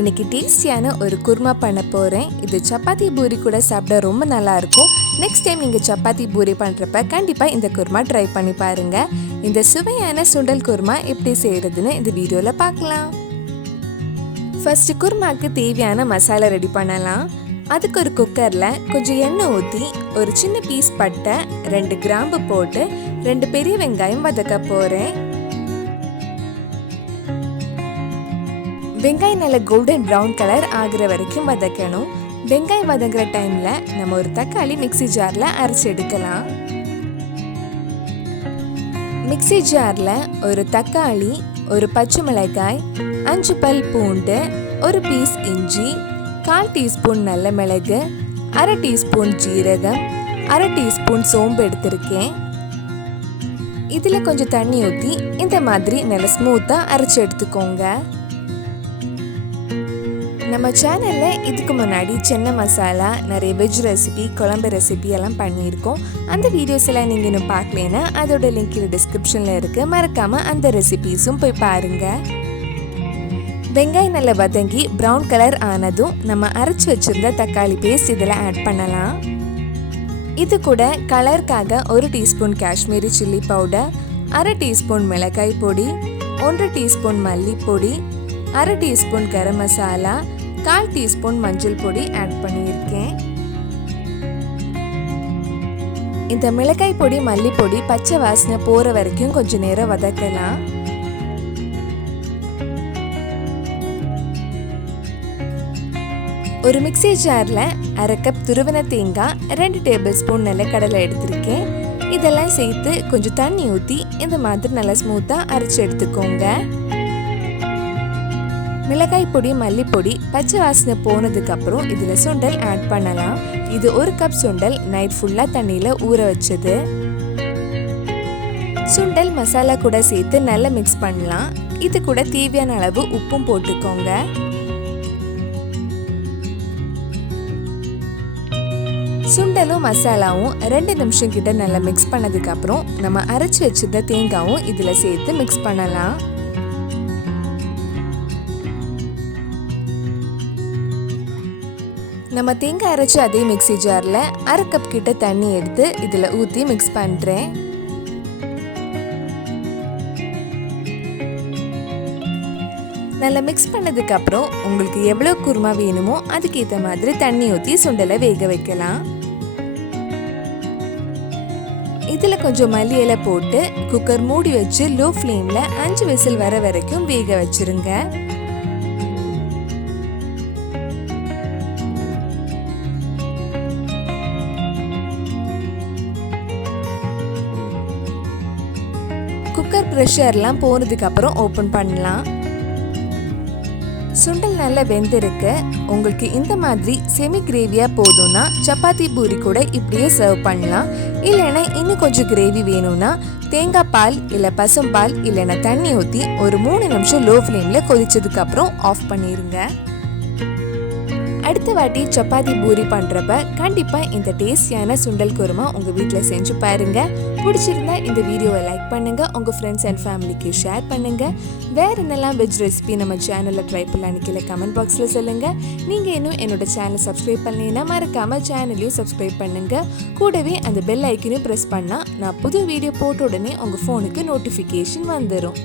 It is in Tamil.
இன்னைக்கு டேஸ்டியான ஒரு குருமா பண்ண போகிறேன். இது சப்பாத்தி பூரி கூட சாப்பிட ரொம்ப நல்லாயிருக்கும். நெக்ஸ்ட் டைம் நீங்கள் சப்பாத்தி பூரி பண்ணுறப்ப கண்டிப்பாக இந்த குருமா ட்ரை பண்ணி பாருங்கள். இந்த சுவையான சுண்டல் குருமா எப்படி செய்கிறதுன்னு இந்த வீடியோவில் பார்க்கலாம். ஃபர்ஸ்ட் குருமாவுக்கு தேவையான மசாலா ரெடி பண்ணலாம். அதுக்கு ஒரு குக்கரில் கொஞ்சம் எண்ணெய் ஊற்றி ஒரு சின்ன பீஸ் பட்டை, 2 கிராம்பு போட்டு 2 பெரிய வெங்காயம் வதக்க போகிறேன். வெங்காயம் நல்ல கோல்டன் ப்ரௌன் கலர் ஆகிற வரைக்கும் வதக்கணும். வெங்காயம் வதங்குற டைமில் நம்ம ஒரு தக்காளி மிக்ஸி ஜாரில் அரைச்சி எடுக்கலாம். மிக்ஸி ஜாரில் ஒரு தக்காளி, ஒரு பச்சை மிளகாய், 5 பல் பூண்டு, ஒரு பீஸ் இஞ்சி, 1/4 டீஸ்பூன் நல்ல மிளகு, 1/2 டீஸ்பூன் ஜீரகம், 1/2 டீஸ்பூன் சோம்பு எடுத்திருக்கேன். இதில் கொஞ்சம் தண்ணி ஊற்றி இந்த மாதிரி நல்லா ஸ்மூத்தாக அரைச்சி எடுத்துக்கோங்க. நம்ம சேனலில் இதுக்கு முன்னாடி சென்னை மசாலா, நிறைய வெஜ் ரெசிபி, குழம்பு ரெசிபி எல்லாம் பண்ணியிருக்கோம். அந்த வீடியோஸ் எல்லாம் நீங்கள் இன்னும் பார்க்கலன்னா அதோட லிங்க் டிஸ்கிரிப்ஷனில் இருக்குது. மறக்காமல் அந்த ரெசிபீஸும் போய் பாருங்கள். வெங்காயம் நல்லா வதங்கி ப்ரௌன் கலர் ஆனதும் நம்ம அரைச்சி வச்சுருந்த தக்காளி பேஸ்ட் இதில் ஆட் பண்ணலாம். இது கூட கலருக்காக 1 teaspoon Kashmiri chilli powder, 1/2 teaspoon மிளகாய் பொடி, 1 teaspoon மல்லிப்பொடி, 1/2 teaspoon garam masala, 1/4 teaspoon மஞ்சள் பொடி ஆட் பண்ணியிருக்கேன். இந்த மிளகாய் பொடி மல்லிப்பொடி பச்சை வாசனை போகிற வரைக்கும் கொஞ்சம் நேரம் வதக்கலாம். ஒரு மிக்ஸி ஜாரில் 1/2 கப் துருவின தேங்காய், 2 டேபிள் ஸ்பூன் நிலக்கடலை எடுத்திருக்கேன். இதெல்லாம் சேர்த்து கொஞ்சம் தண்ணி ஊற்றி இந்த மாதிரி நல்லா ஸ்மூத்தாக அரைச்சி எடுத்துக்கோங்க. மிளகாய் பொடி மல்லிப்பொடி பச்சை வாசனை போனதுக்கப்புறம் இதில் சுண்டல் ஆட் பண்ணலாம். இது 1 கப் சுண்டல் நைட் ஃபுல்லாக தண்ணியில் ஊற வச்சது. சுண்டல் மசாலா கூட சேர்த்து நல்லா மிக்ஸ் பண்ணலாம். இது கூட தேவையான அளவு உப்பும் போட்டுக்கோங்க. சுண்டலும் மசாலாவும் 2 நிமிஷம் கிட்ட நல்லா மிக்ஸ் பண்ணதுக்கப்புறம் நம்ம அரைச்சி வச்சிருந்த தேங்காயும் இதில் சேர்த்து மிக்ஸ் பண்ணலாம். நம்ம தேங்காய் அரைச்சி அதே மிக்ஸி ஜாரில் 1/2 கப் கிட்ட தண்ணி எடுத்து இதில் ஊற்றி மிக்ஸ் பண்ணுறேன். நல்லா மிக்ஸ் பண்ணதுக்கப்புறம் உங்களுக்கு எவ்வளோ குருமா வேணுமோ அதுக்கேற்ற மாதிரி தண்ணி ஊற்றி சுண்டலை வேக வைக்கலாம். இதில் கொஞ்சம் மல்லி இலை போட்டு குக்கர் மூடி வச்சு லோ ஃப்ளேமில் 5 விசில் வர வரைக்கும் வேக வச்சிருங்க. குக்கர் ப்ரெஷர்லாம் போனதுக்கு அப்புறம் ஓப்பன் பண்ணலாம். சுண்டல் நல்லா வெந்திருக்கு. உங்களுக்கு இந்த மாதிரி செமி கிரேவியா போதும்னா சப்பாத்தி பூரி கூட இப்படியே சர்வ் பண்ணலாம். இல்லைன்னா இன்னும் கொஞ்சம் கிரேவி வேணும்னா தேங்காய் பால் இல்லை பசும்பால் இல்லைன்னா தண்ணி ஊற்றி ஒரு 3 நிமிஷம் லோ ஃப்ளேமில் கொதிச்சதுக்கு அப்புறம் ஆஃப் பண்ணிடுங்க. அடுத்த வாட்டி சப்பாத்தி பூரி பண்ணுறப்ப கண்டிப்பாக இந்த டேஸ்டியான சுண்டல் குருமா உங்கள் வீட்டில் செஞ்சு பாருங்கள். பிடிச்சிருந்தா இந்த வீடியோவை லைக் பண்ணுங்கள், உங்கள் ஃப்ரெண்ட்ஸ் அண்ட் ஃபேமிலிக்கு ஷேர் பண்ணுங்கள். வேறு என்னெல்லாம் வெஜ் ரெசிபி நம்ம சேனலில் ட்ரை பண்ணலான்னு கீழே கமெண்ட் பாக்ஸில் சொல்லுங்கள். நீங்கள் இன்னும் என்னோட சேனலை சப்ஸ்கிரைப் பண்ணலைன்னா மறக்காமல் சேனலையும் சப்ஸ்கிரைப் பண்ணுங்கள். கூடவே அந்த பெல் ஐக்கனையும் ப்ரெஸ் பண்ணால் நான் புது வீடியோ போட்ட உடனே உங்கள் ஃபோனுக்கு நோட்டிஃபிகேஷன் வந்துடும்.